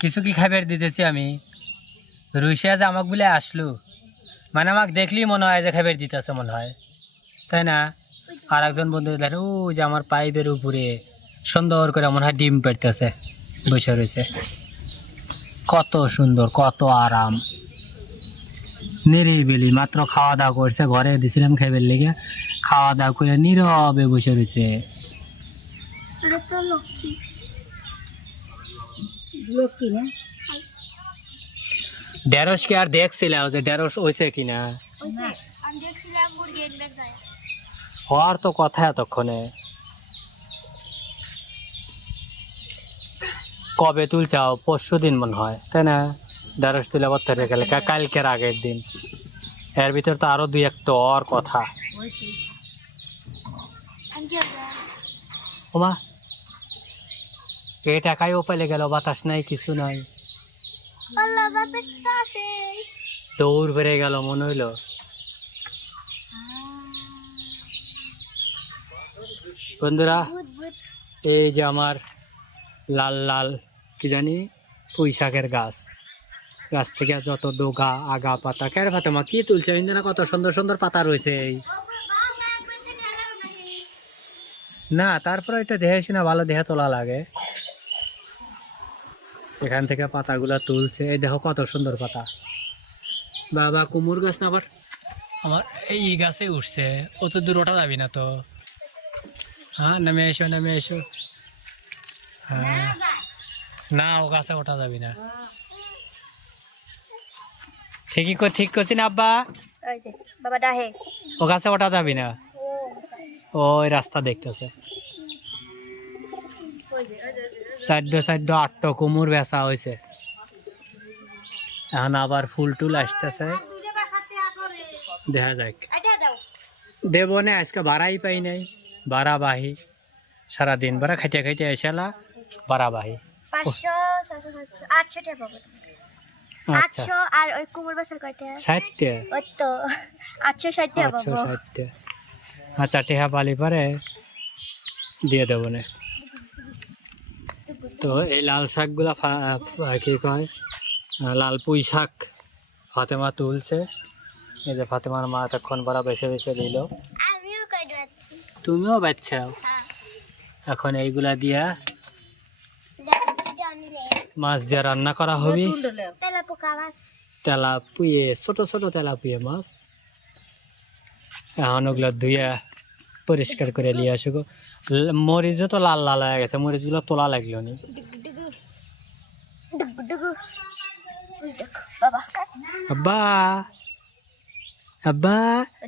কিছু কি খাবার দিতেছি আমি? রুশিয়া যে আমাকে বলে আসলো। মানে আমাকে দেখলেই মনে হয় যে খাবার দিতেছে মনে হয়। তাই না? আর একজন বন্ধু দেখে ও যে আমার পাইপের উপরে সুন্দর করে মনে হয় ডিম পেড়তেছে, বসে রয়েছে। কত সুন্দর, কত আরাম। নিরিবিলি, মাত্র খাওয়া দাওয়া করছে, ঘরে দিছিলাম খাইবার লেগে। খাওয়া দাওয়া করে নীরবে বসে রয়েছে। লক্ষ্মী লক্ষ্মী আর দেখছিল যে ঢেঁড়স হয়েছে কিনা? হওয়ার তো কথা এতক্ষণে। কবে তুলছাও? পরশু দিন মনে হয় তাই না? ঢেঁড়স তুলে করতে গেলে কা- কালকের আগের দিন। এর ভিতর তো আরও দুই একটা ওর কথা। ওমা টাকায় ও পেলে গেল বাতাস নাই কিছু নাই। দৌড় বেড়ে গেল মনে হইল। বন্ধুরা এই যে আমার লাল লাল কি জানি পুঁই শাকের গাছ। গাছ থেকে যত ডোগা আগা পাতা কের পাতা মা কি তুলছে ইন্দিনা কত সুন্দর সুন্দর পাতা রয়েছে এই। না তারপরে এটা দেখেছি না ভালো দেখে তোলা লাগে। এখান থেকে পাতাগুলা তুলছে। এই দেখো কত সুন্দর পাতা। বাবা কুমুর গাছ না আবার? আমার এই গাছে উঠছে। অত দূর ওটা যাবি না তো। হ্যাঁ নেমে এসো নেমে এসো। হ্যাঁ। না ও গাছে ওঠা যাবি না। ঠিকই কর ঠিক করছি না আব্বা? বাবা ডাহে। ও গাছে ওঠা যাবি না? ওই রাস্তা দেখতেছে। সাইড সাইড আটটো কুমুর বেচা হয়েছে এখন আবার ফুল টুল আসতেছে। দেখা যাক। দেবো না আজকে ভাড়াই পাই নাই। ভাড়া বাহি সারাদিন ভাড়া খাইতে খাইতে এসেলা ভাড়া বাহি আচ্ছা। আচ্ছা টেহা পালি পরে দিয়ে দেবো না। তো এই লাল শাকগুলা কি কয়? লাল পুঁই শাক ফাতেমা তুলছে। এই যে ফাতেমার মা এতক্ষণ বড় বেছে বেছে দিল। তুমিও বাচ্চাও হ্যাঁ। এখন এইগুলা দিয়া মাছ দিয়ে রান্না করা হবে। তেলা পুয়ে ছোট ছোট তেলা পুয়ে মাছ। এখন ওগুলো ধুয়ে পরিষ্কার করে নিয়ে আসো মরিচও তো লাল লাল হয়ে গেছে মরিচগুলো তোলা লাগল নি। আব্বা আব্বা।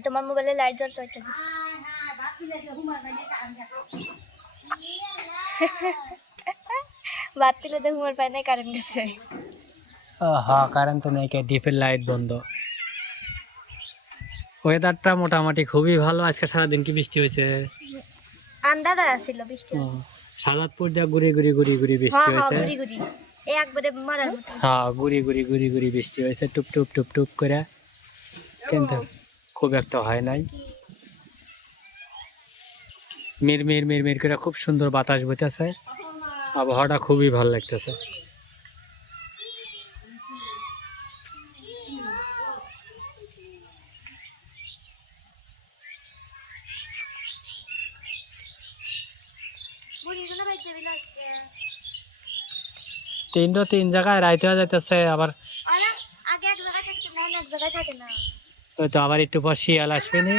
তোমার মোবাইলে লাইট জ্বলতো। বাদ দিলে তো ঘুমার পায় নাই কারেন্ট গেছে হ্যাঁ কারেন্ট তো নেই ডিপের লাইট বন্ধ। ওয়েদারটা মোটামুটি খুবই ভালো আজকে সারাদিন কি বৃষ্টি হয়েছে? আন্দাদা ছিল বৃষ্টি সালাদপুর যা ঘুরে ঘুরে ঘুরে ঘুরে বৃষ্টি হ্যাঁ হ্যাঁ হয়েছে হ্যাঁ ঘুরে ঘুরে ঘুরে ঘুরে বৃষ্টি হয়েছে টুপ টুপ টুপ টুপ করে। কিন্তু খুব একটা হয় নাই। মির মির মির মির করে খুব সুন্দর বাতাস বইতেছে। আবহাওয়াটা খুবই ভালো লাগতেছে মুড়িগুলো বেঁচে দিল আজকে তিনটো তিন জায়গায় রাইতে হয়ে যাইতেছে আবার আগে এক জায়গায় থাকছে না এক জায়গায় থাকে না। ওই তো আবার একটু পর শিয়াল আসবে নি।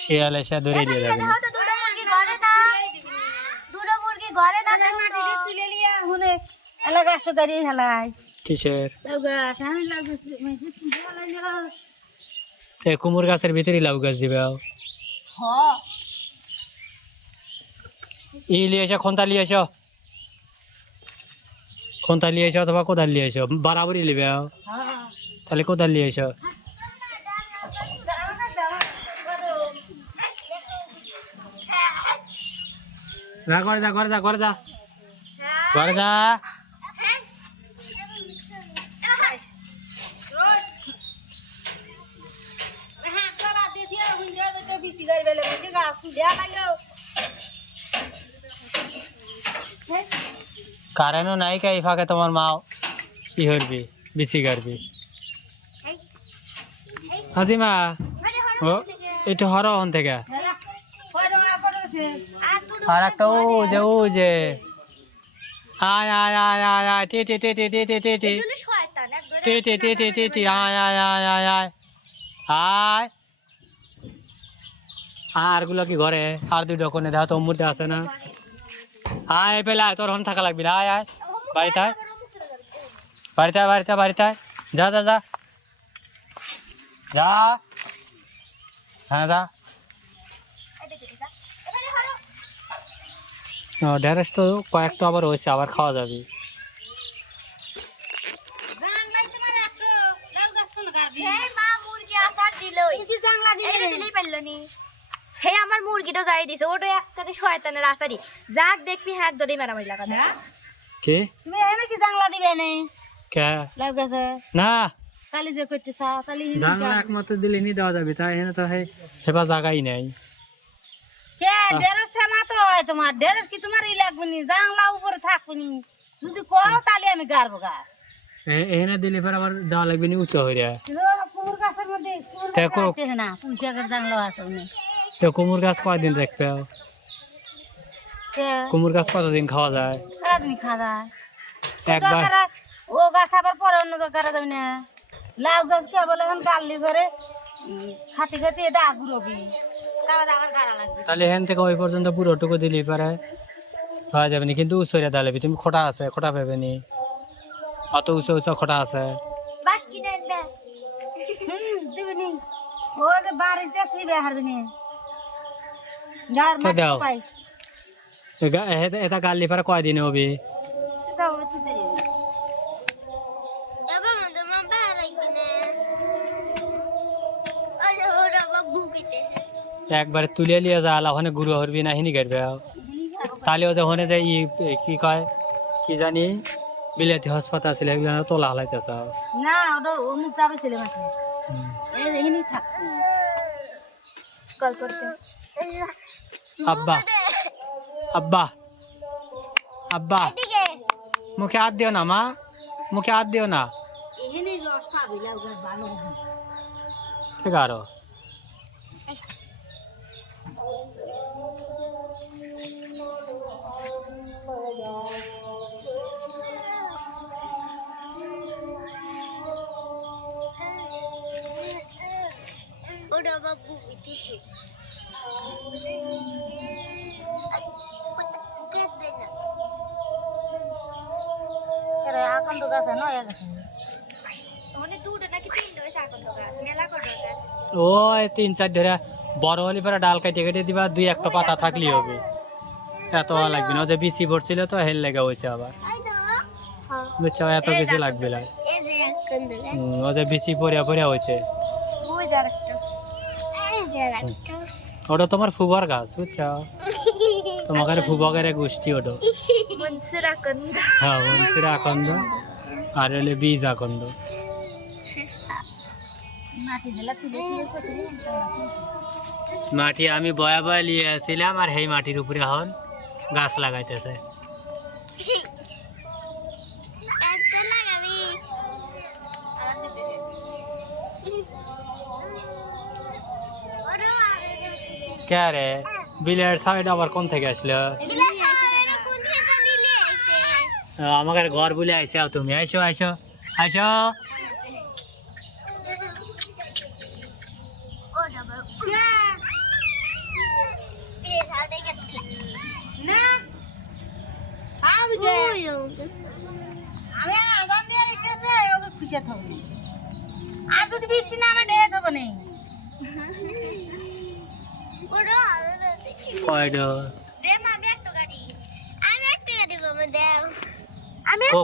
শিয়াল এসে ধরে দিয়ে যাবে। কুমুর গাছের ভিতরেই লাউ গাছ দিবে ই লিয়ে এসো খন্তা লিয়ে এসো খন্তা লিয়ে এসো অথবা কোদাল লিয়ে এসো লিবে। হ্যাঁ তাহলে কোদাল নিয়ে এসো যা ঘরে যা ঘরে যা করে যা। ঘরে যা হ্যাঁ সবা দিয়ে দিয়া হুইলে তো বিচি গাড়ি বেলে বিচি গা তুলে হেলাইলো কারেন্টও নাই কে ফাঁকে তোমার মা ই করবি বিচি গাড়বি হাজিমা ও একটু হর হন থেকে আর একটা ও যে ও যে আয় আয় আয় আয় আয় টি টি টি আয় আয় আয় আয় আয় আয় আরগুলো কি ঘরে আর দুই ডকনে দেখা তো মধ্যে আছে না আয় পেলে আয় তোর হন থাকা লাগবি না আয় আয়। বাড়িতে আয়। বাড়িতে আয় বাড়িতে বাড়িতে আয়। যা যা যা। যা। হ্যাঁ যা। ও, ঢেঁড়স তো কয়েকটা আবার হয়েছে আবার খাওয়া যাবে। জাংলা দিবে। দিলেই পারল নি। আমার মুরগিটা যাই দিছে ওটা একটাতে শয়তানের আসারি। যাক দেখবি হ্যাঁ ধরে মারামারি লাগাতে হ্যাঁ? কি? তুমি এনে কি জাংলা দিবে নে কে? লাউ গাছে? না। তালি যে করতে চাও তালি জানলা একমাত্র দিলে নি দেওয়া যাবে তাই এখানে তো হে- হেবা জায়গাই নাই। কে? ঢেঁড়স শ্যামা তো হয় তোমার ঢেঁড়স কি তোমার ই লাগবে নি? জাংলা উপরে থাকবে নি। যদি কও তাহলে আমি গাড়বো গা। এ- এখানে দিলে ফের আবার দেওয়া লাগবে নি উঁচু হয়ে যায় কুমুর গাছের মধ্যে কুমুর গাছ দেখো। না পুঁইশাকের জাংলা আছে তো কুমুর গাছ কয়দিন রাখবে? কুমুর গাছ কতদিন খাওয়া যায়? সারাদিন খাওয়া যায়। একবার। ও গাছ আবার পরে অন্য দরকার যাবে না? লাউ গাছ কে বলে এখন গাল্লি করে খাটি খাটি এটা আগুরবি তাহলে এখান থেকে ওই পর্যন্ত পুরোটুকু দিলে পারে পাওয়া যাবে না। কিন্তু উঁচুরে দাঁড়াবি তুমি খোটা আছে খোটা পাবে নি। অত উঁচু উঁচু খোটা আছে। দিবি যে বাড়িতে ছিবে হারবি নি। তো দাও। এটা গালি পারে কয়দিন হবে? একবারে তুলে লিয়ে যা আলা ওখানে গুরু হরবি না হিনি গেটবে তাহলে যে ওখানে যে ই কি কয়? কি জানি? বিলাতি হাসপাতাল ছিল এগুলো তোলা হালাইতে চাও না ওটা অমুক যাবে ছেলে মাঠে। কল করতে। আব্বা। আব্বা। আব্বা। মুখে হাত দিও না মা। মুখে হাত দিও না। ঠিক আরও আকন্দ গাছ নয় গাছ। মানে ওই তিন চার ধরে বড় হলে পরে ডাল কেটে কেটে দিবা দুই একটা পাতা থাকলেই হবে। এত লাগবে না যে বিচি পড়ছিল তো হেল লেগে হয়েছে আবার। বুঝছ এত কিছু লাগবে না। এই যে আকন্দ গাছ হুম, ও যে বিচি পড়িয়া পড়িয়া হয়েছে ওটা তোমার ফুবার গাছ বুঝছ? তোমাকে ফুবকের গোষ্ঠী ওটা। মনসুর আকন্দ হ্যাঁ মনসির আকন্দ আর হলে বীজ আকন্দ মাটি আমি বয়া বয়া নিয়ে আসছিলাম আর সেই মাটির উপরে এখন গাছ লাগাইতেছে কে রে বিলের সাইড আবার কোন থেকে আসলো আমাকে ঘর বলে আইসো তুমি। আইসো আইসো আইসো। আর যদি বৃষ্টি না আমার ডেয়ে থাকব নেই কয়ডো দে মা আমি একটা গাড়ি। আমি একটা গাড়ি বাবা দেও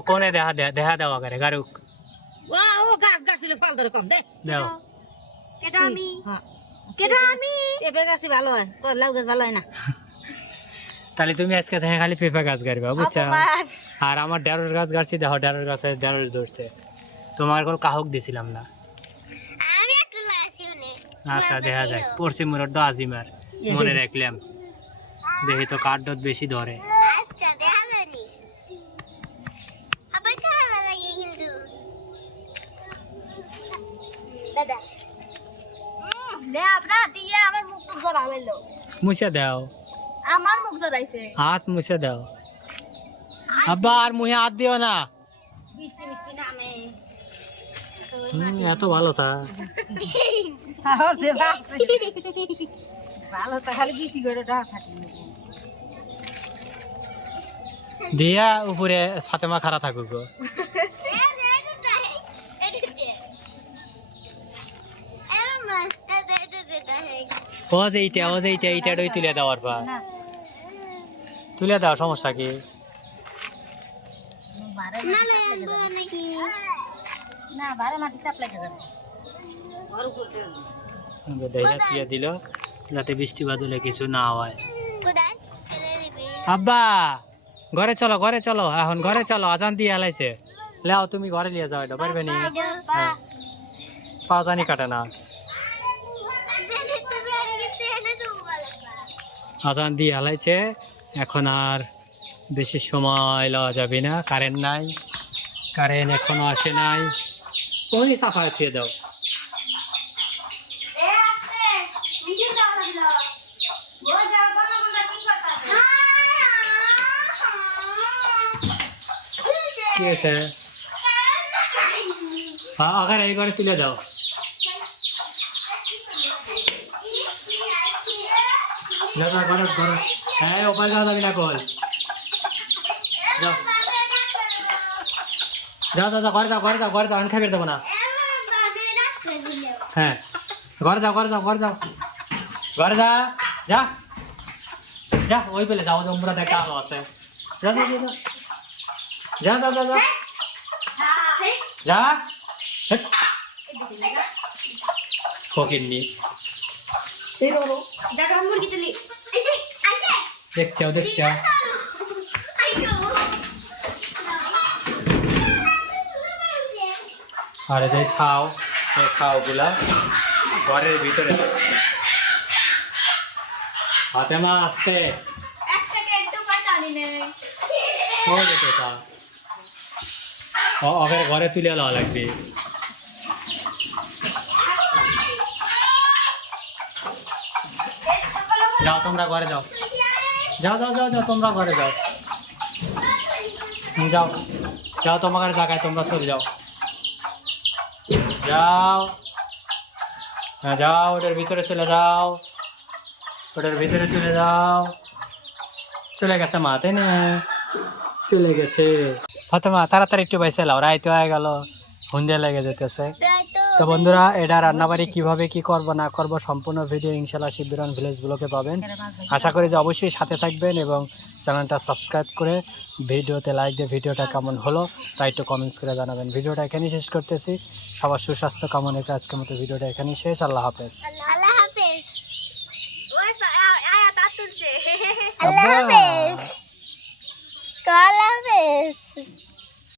কোনে দেখা দে দেখা দেওয়া করে গারুক ও ও গাছ গাছ ছিল পাল ধরে কম দে। দেও। কেডা আমি? হ্যাঁ। কেডা আমি? পেঁপে গাছই ভালো হয় লাউ গাছ ভালো হয় না। তাহলে তুমি আজকে থেকে খালি পেঁপে গাছ গাড়বা বুঝছ? আর আমার ঢেঁড়স গাছ গাছছি দেখো ঢেঁড়স গাছে ঢেঁড়স ধরছে। তোমার কোনো কাহক দিছিলাম না। আমি একটা লাগাইছি আচ্ছা দেখা যায় পড়ছি মোর আজিমার মনে রাখলাম। দেখি তো কাঠ বেশি ধরে আচ্ছা দেখা যায়নি আমেলো মুছে দাও। আমার মুখ জড়াইছে হাত মুছে দাও। আব্বা আর মুহে হাত দিও না। বৃষ্টি মিষ্টি নামে। এত ভালো তা। আর যে ভাবছে। ভালো তো খালি বিচি করে ডর থাকি দিয়া উপরে ফাতেমা খারা থাকুক ও যে এইটা ও যে এইটা এইটাটাই তুলে দেওয়ার পর তুলে দাও সমস্যা কি? দেখা দিল যাতে বৃষ্টি বাদলে কিছু না হয়। আব্বা ঘরে চলো ঘরে চলো এখন ঘরে চলো আজান দিয়ে এলাইছে লেও তুমি ঘরে নিয়ে যাও এটা পারবে নি? হ্যাঁ। পা জানি কাটে না। আজান দিয়ে হেলাইছে এখন আর বেশি সময় লওয়া যাবে না কারেন্ট নাই কারেন্ট এখনও আসে নাই। ওই সাফা ছুঁয়ে দাও। এ আছে হ্যাঁ। আগার এই ঘরে তুলে দাও। যাও ঘরে ঘরে হ্যাঁ ওপারে যাওয়া যাবে না কল যাও যাও যাও যাও ঘরে যাও ঘরে যাও ঘরে যাও আমি খাবার দেবো না। হ্যাঁ ঘরে যাও ঘরে যাও ঘরে যাও। ঘরে যা যা। যা, ওই পেলে যাও জম্বুরা দেখা আলো আছে। যা যা যা যা। যা যা যা যা। মুরগি দেখছাও দেখছাও আর এই খাও এই খাওগুলা ঘরের ভিতরে। হাতে মা আসতে এক সেকেন্ড তো পাতানি নেই। যেত তা। ও ঘরে তুলে লাগবে। যাও, তোমরা ঘরে যাও। যাও যাও যাও যাও, তোমরা ঘরে যাও। যাও। যাও তোমার জায়গায়, তোমরা চলে যাও। যাও। হ্যাঁ যাও ওটার ভিতরে চলে যাও। ওটার ভিতরে চলে যাও। চলে গেছে মা, তাই না? চলে গেছে। ফাতেমা, তাড়াতাড়ি একটু বাইসে লাও, রাইতে হয়ে গেল। সন্ধ্যা লেগে যেতেছে। তো বন্ধুরা এটা রান্নাবাড়ি কীভাবে কি করব না করব সম্পূর্ণ ভিডিও ইনশাল্লাহ শিবিরন ভিলেজ ব্লকে পাবেন। আশা করি যে অবশ্যই সাথে থাকবেন এবং চ্যানেলটা সাবস্ক্রাইব করে ভিডিওতে লাইক দিয়ে ভিডিওটা কেমন হলো তাই একটু কমেন্টস করে জানাবেন। ভিডিওটা এখানেই শেষ করতেছি। সবার সুস্বাস্থ্য কামনে করে আজকের মতো ভিডিওটা এখানেই শেষ। আল্লাহ হাফেজ। আল্লাহ হাফেজ। আল্লাহ হাফেজ। আল্লাহ হাফেজ।